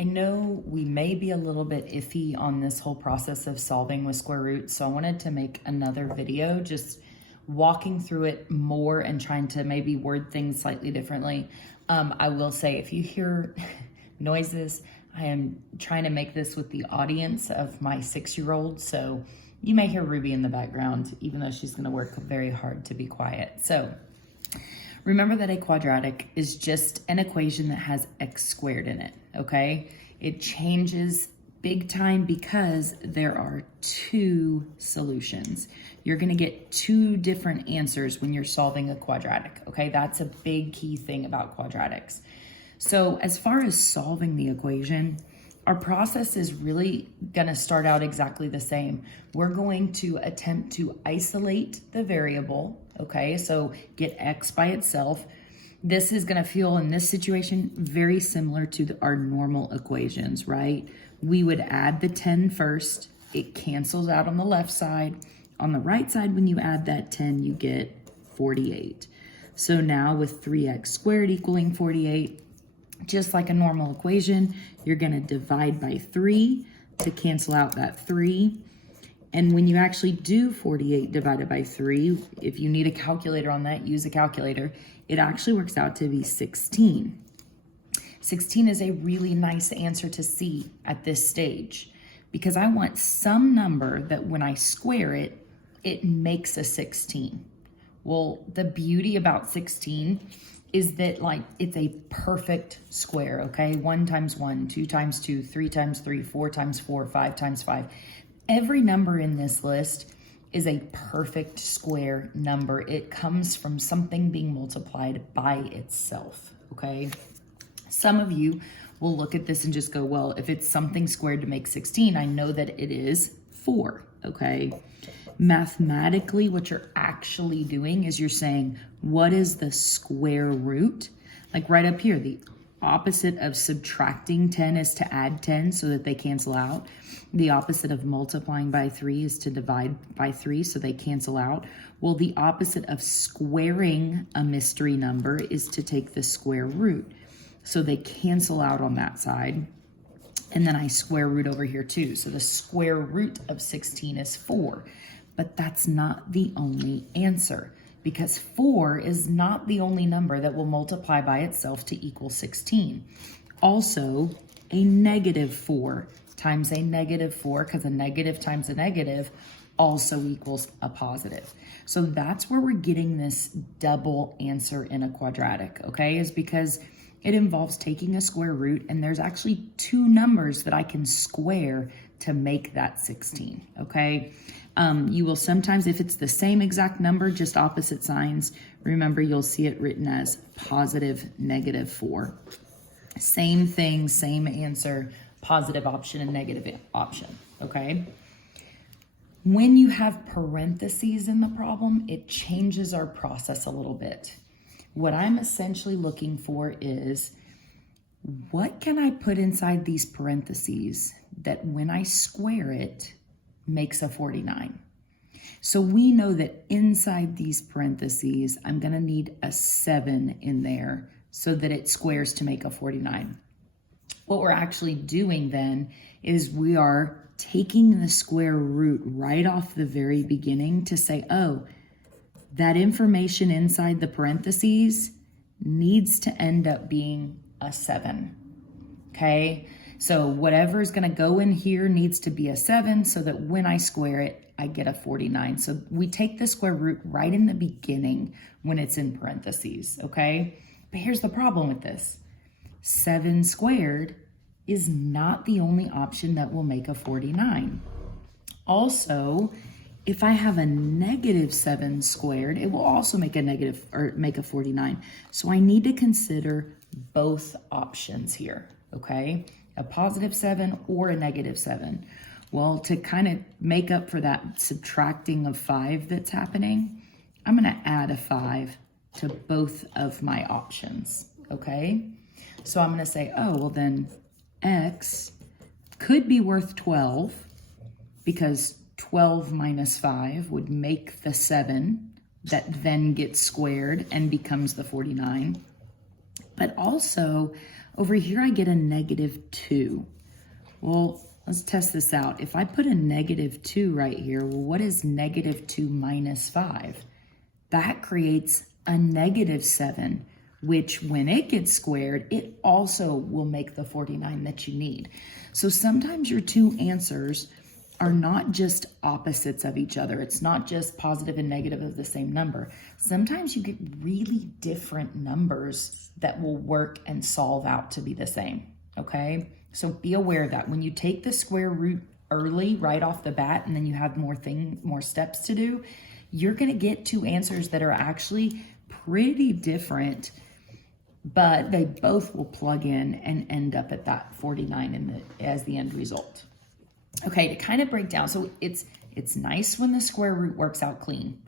I know we may be a little bit iffy on this whole process of solving with square roots, so I wanted to make another video just walking through it more and trying to maybe word things slightly differently. I will say if you hear noises, I am trying to make this with the audience of my 6-year-old, so you may hear Ruby in the background, even though she's gonna work very hard to be quiet. So remember that a quadratic is just an equation that has x squared in it, okay? It changes big time because there are two solutions. You're gonna get two different answers when you're solving a quadratic, okay? That's a big key thing about quadratics. So as far as solving the equation, our process is really gonna start out exactly the same. We're going to attempt to isolate the variable, okay? So get x by itself. This is gonna feel in this situation very similar to our normal equations, right? We would add the 10 first, it cancels out on the left side. On the right side, when you add that 10, you get 48. So now with 3x squared equaling 48, just like a normal equation, you're gonna divide by 3 to cancel out that 3. And when you actually do 48 divided by 3, if you need a calculator on that, use a calculator. It actually works out to be 16. 16 is a really nice answer to see at this stage because I want some number that when I square it, it makes a 16. Well, the beauty about 16 is that like it's a perfect square, okay? 1 times 1, 2 times 2, 3 times 3, 4 times 4, 5 times 5. Every number in this list is a perfect square number. It comes from something being multiplied by itself, okay? Some of you will look at this and just go, well, if it's something squared to make 16, I know that it is 4, okay? Mathematically, what you're actually doing is you're saying, what is the square root? Like right up here, the opposite of subtracting 10 is to add 10 so that they cancel out. The opposite of multiplying by 3 is to divide by 3 so they cancel out. Well, the opposite of squaring a mystery number is to take the square root. So they cancel out on that side. And then I square root over here too. So the square root of 16 is 4. But that's not the only answer because 4 is not the only number that will multiply by itself to equal 16. Also, a negative 4 times a negative 4, because a negative times a negative also equals a positive. So that's where we're getting this double answer in a quadratic, okay? Is because it involves taking a square root and there's actually two numbers that I can square to make that 16, okay? You will sometimes, if it's the same exact number, just opposite signs, remember you'll see it written as positive negative 4. Same thing, same answer, positive option and negative option, okay? When you have parentheses in the problem, it changes our process a little bit. What I'm essentially looking for is, what can I put inside these parentheses that when I square it, makes a 49? So we know that inside these parentheses, I'm gonna need a 7 in there so that it squares to make a 49. What we're actually doing then is we are taking the square root right off the very beginning to say, oh, that information inside the parentheses needs to end up being a 7, okay? So whatever is gonna go in here needs to be a 7 so that when I square it, I get a 49. So we take the square root right in the beginning when it's in parentheses, okay? But here's the problem with this. 7 squared is not the only option that will make a 49. Also, if I have a negative 7 squared, it will also make a negative or make a 49. So I need to consider both options here, okay? A positive 7 or a negative 7. Well, to kind of make up for that subtracting of 5 that's happening, I'm gonna add a 5 to both of my options, okay? So I'm gonna say, oh, well then x could be worth 12 because 12 minus 5 would make the 7 that then gets squared and becomes the 49. But also, Over here, I get a -2. Well, let's test this out. If I put a -2 right here, well, what is -2 minus 5? That creates a -7, which when it gets squared, it also will make the 49 that you need. So sometimes your two answers are not just opposites of each other. It's not just positive and negative of the same number. Sometimes you get really different numbers that will work and solve out to be the same, okay? So be aware that when you take the square root early, right off the bat, and then you have more steps to do, you're gonna get two answers that are actually pretty different, but they both will plug in and end up at that 49 as the end result. Okay, to kind of break down, so it's nice when the square root works out clean.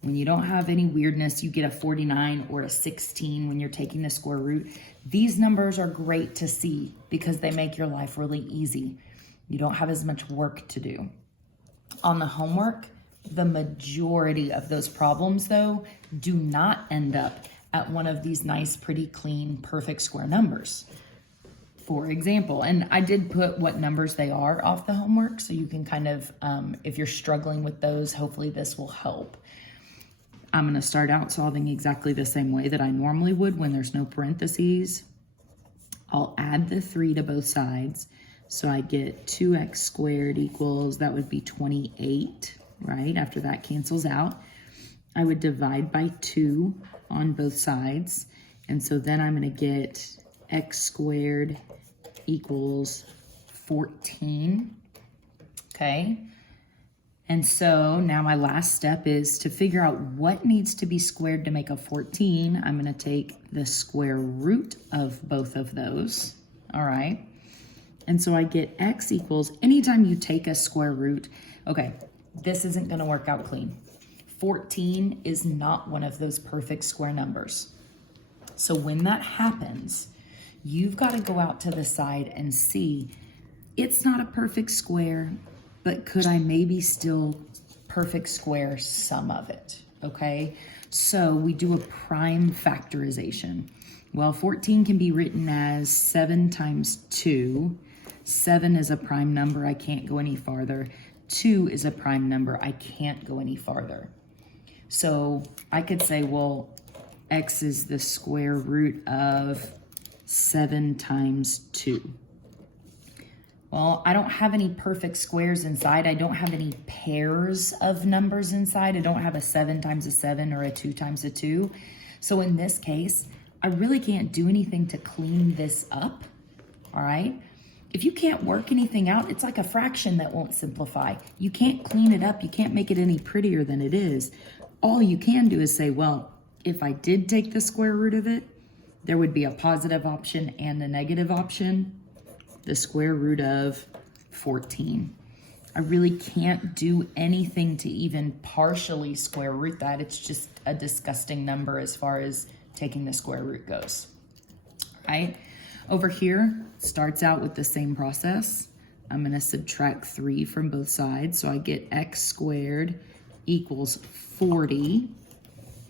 When you don't have any weirdness, you get a 49 or a 16 when you're taking the square root. These numbers are great to see because they make your life really easy. You don't have as much work to do. On the homework, the majority of those problems, though, do not end up at one of these nice, pretty clean, perfect square numbers. For example, and I did put what numbers they are off the homework, so you can kind of, if you're struggling with those, hopefully this will help. I'm gonna start out solving exactly the same way that I normally would when there's no parentheses. I'll add the 3 to both sides. So I get 2x squared equals, that would be 28, right? After that cancels out. I would divide by 2 on both sides. And so then I'm gonna get x squared equals 14, okay? And so now my last step is to figure out what needs to be squared to make a 14. I'm gonna take the square root of both of those, all right? And so I get x equals, anytime you take a square root, okay, this isn't gonna work out clean. 14 is not one of those perfect square numbers. So when that happens, you've got to go out to the side and see, it's not a perfect square, but could I maybe still perfect square some of it, okay? So we do a prime factorization. Well, 14 can be written as 7 times 2. 7 is a prime number, I can't go any farther. 2 is a prime number, I can't go any farther. So I could say, well, x is the square root of 7 times 2. Well, I don't have any perfect squares inside. I don't have any pairs of numbers inside. I don't have a 7 times a 7 or a 2 times a 2. So in this case, I really can't do anything to clean this up, all right? If you can't work anything out, it's like a fraction that won't simplify. You can't clean it up. You can't make it any prettier than it is. All you can do is say, well, if I did take the square root of it, there would be a positive option and a negative option, the square root of 14. I really can't do anything to even partially square root that. It's just a disgusting number as far as taking the square root goes, right? Over here, starts out with the same process. I'm gonna subtract 3 from both sides, so I get x squared equals 40,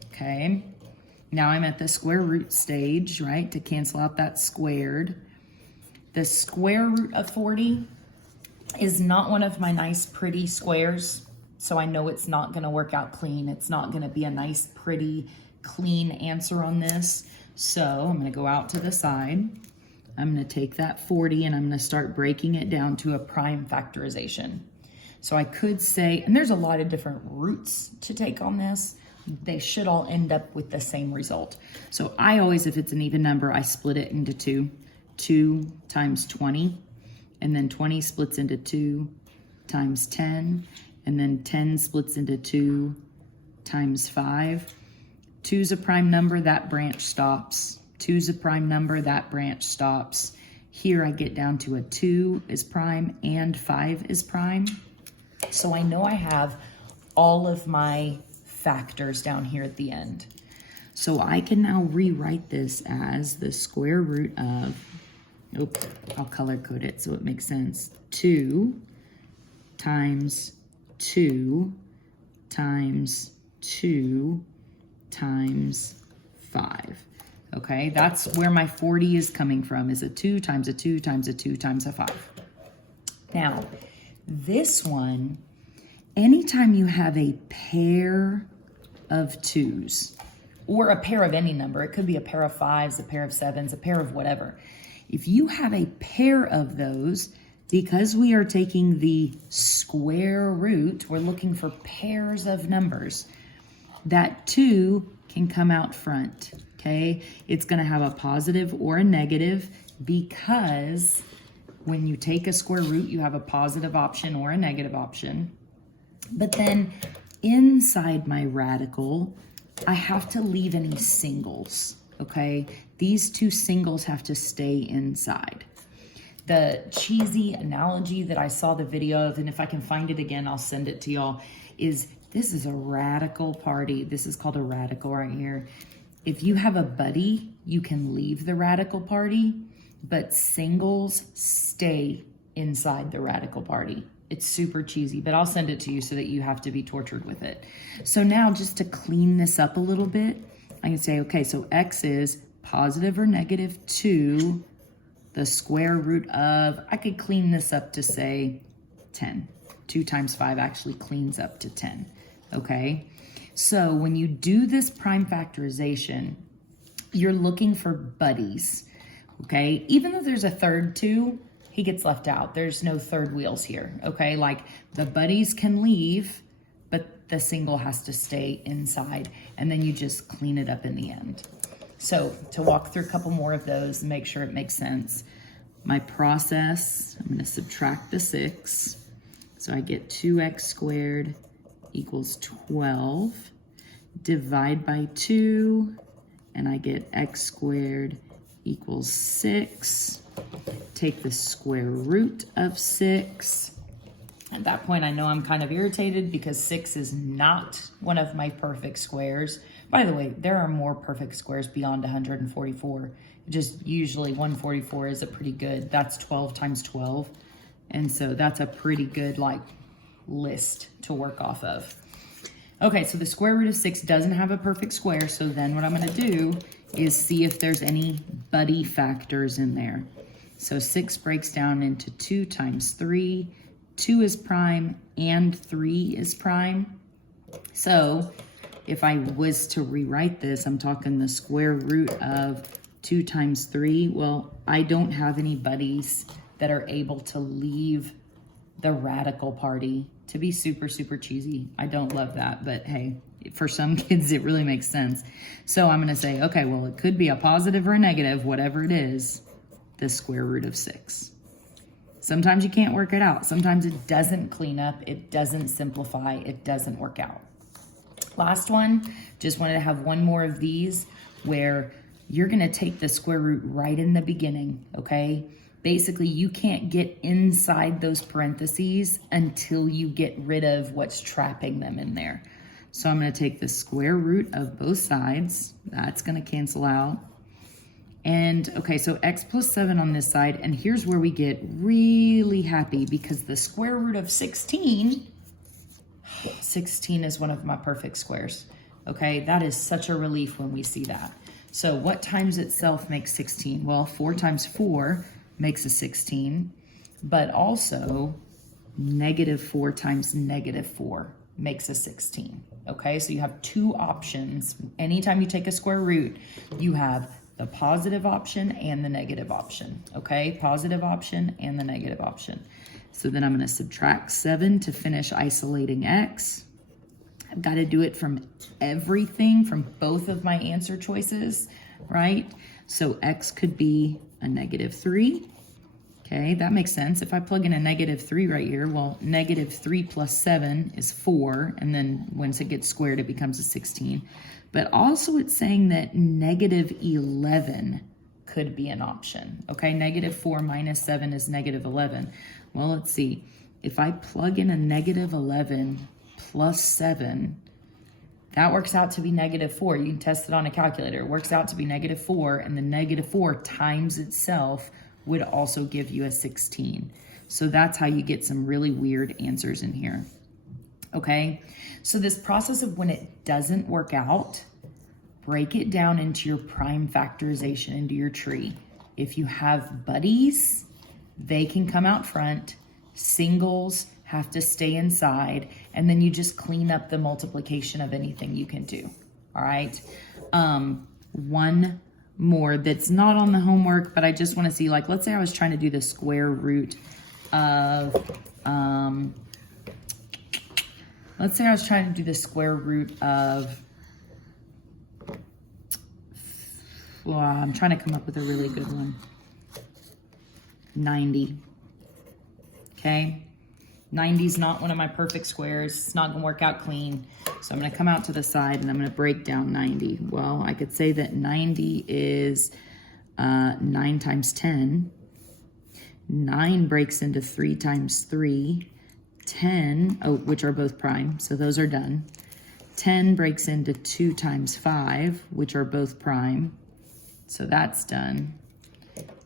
okay? Now I'm at the square root stage, right, to cancel out that squared. The square root of 40 is not one of my nice, pretty squares, so I know it's not gonna work out clean. It's not gonna be a nice, pretty, clean answer on this. So I'm gonna go out to the side. I'm gonna take that 40 and I'm gonna start breaking it down to a prime factorization. So I could say, and there's a lot of different roots to take on this, they should all end up with the same result. So I always, if it's an even number, I split it into 2. 2 times 20, and then 20 splits into 2 times 10, and then 10 splits into 2 times 5. 2 is a prime number, that branch stops. 2 is a prime number, that branch stops. Here I get down to a 2 is prime and 5 is prime. So I know I have all of my factors down here at the end. So I can now rewrite this as the square root of, oops, I'll color code it so it makes sense. 2 times 2 times 2 times 5. Okay, that's where my 40 is coming from, is a 2 times a 2 times a 2 times a 5. Now, this one, anytime you have a pair of 2s, or a pair of any number, it could be a pair of 5s, a pair of 7s, a pair of whatever. If you have a pair of those, because we are taking the square root, we're looking for pairs of numbers, that 2 can come out front, okay? It's gonna have a positive or a negative because when you take a square root, you have a positive option or a negative option. But then inside my radical, I have to leave any singles, okay? These 2 singles have to stay inside. The cheesy analogy that I saw the video of, and if I can find it again, I'll send it to y'all, is this is a radical party. This is called a radical right here. If you have a buddy, you can leave the radical party, but singles stay inside the radical party. It's super cheesy, but I'll send it to you so that you have to be tortured with it. So now just to clean this up a little bit, I can say, okay, so x is positive or negative 2, the square root of, I could clean this up to say 10. 2 times 5 actually cleans up to 10, okay? So when you do this prime factorization, you're looking for buddies, okay? Even though there's a third 2, he gets left out. There's no third wheels here, okay? Like the buddies can leave, but the single has to stay inside, and then you just clean it up in the end. So to walk through a couple more of those and make sure it makes sense, my process, I'm gonna subtract the 6. So I get 2x squared equals 12. Divide by 2, and I get x squared equals 6. Take the square root of 6. At that point, I know I'm kind of irritated because 6 is not one of my perfect squares. By the way, there are more perfect squares beyond 144. Just usually 144 is a pretty good, that's 12 times 12. And so that's a pretty good like list to work off of. Okay, so the square root of 6 doesn't have a perfect square. So then what I'm gonna do is see if there's any buddy factors in there. So 6 breaks down into 2 times 3. 2 is prime and 3 is prime. So if I was to rewrite this, I'm talking the square root of 2 times 3. Well, I don't have any buddies that are able to leave the radical party. To be super, super cheesy, I don't love that, but hey, for some kids, it really makes sense. So I'm gonna say, okay, well, it could be a positive or a negative, whatever it is, the square root of 6. Sometimes you can't work it out. Sometimes it doesn't clean up, it doesn't simplify, it doesn't work out. Last one, just wanted to have one more of these where you're gonna take the square root right in the beginning, okay? Basically, you can't get inside those parentheses until you get rid of what's trapping them in there. So I'm gonna take the square root of both sides. That's gonna cancel out. And okay, so x plus 7 on this side, and here's where we get really happy because the square root of 16 is one of my perfect squares. Okay, that is such a relief when we see that. So what times itself makes 16? Well, 4 times 4 makes a 16, but also -4 times -4 makes a 16. Okay, so you have 2 options. Anytime you take a square root, you have the positive option and the negative option. Okay, positive option and the negative option. So then I'm going to subtract 7 to finish isolating x. I've got to do it from everything, from both of my answer choices, right? So x could be a -3. Okay, that makes sense. If I plug in a -3 right here, well, -3 plus 7 is 4, and then once it gets squared, it becomes a 16. But also it's saying that -11 could be an option. Okay, -4 minus 7 is -11. Well, let's see. If I plug in a -11 plus 7, that works out to be -4. You can test it on a calculator. It works out to be -4, and the -4 times itself would also give you a 16. So that's how you get some really weird answers in here. Okay, so this process of when it doesn't work out, break it down into your prime factorization into your tree. If you have buddies, they can come out front. Singles have to stay inside. And then you just clean up the multiplication of anything you can do. All right. One more that's not on the homework, but I just want to see, like, let's say I was trying to do the square root of, let's say I was trying to do the square root of, well, I'm trying to come up with a really good one. 90. Okay. 90 is not one of my perfect squares. It's not going to work out clean. So I'm going to come out to the side and I'm going to break down 90. Well, I could say that 90 is 9 times 10. 9 breaks into 3 times 3. 10, which are both prime, so those are done. 10 breaks into 2 times 5, which are both prime. So that's done.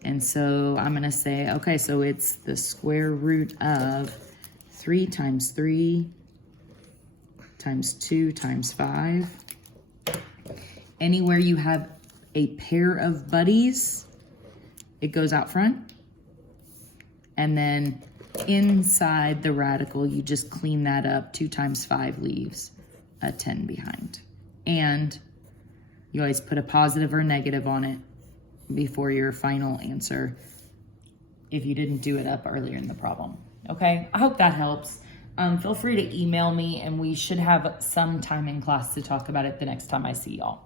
And so I'm going to say, okay, so it's the square root of 3 times 3 times 2 times 5. Anywhere you have a pair of buddies, it goes out front. And then inside the radical, you just clean that up. 2 times 5 leaves a 10 behind. And you always put a positive or negative on it before your final answer if you didn't do it up earlier in the problem. Okay, I hope that helps. Feel free to email me, and we should have some time in class to talk about it the next time I see y'all.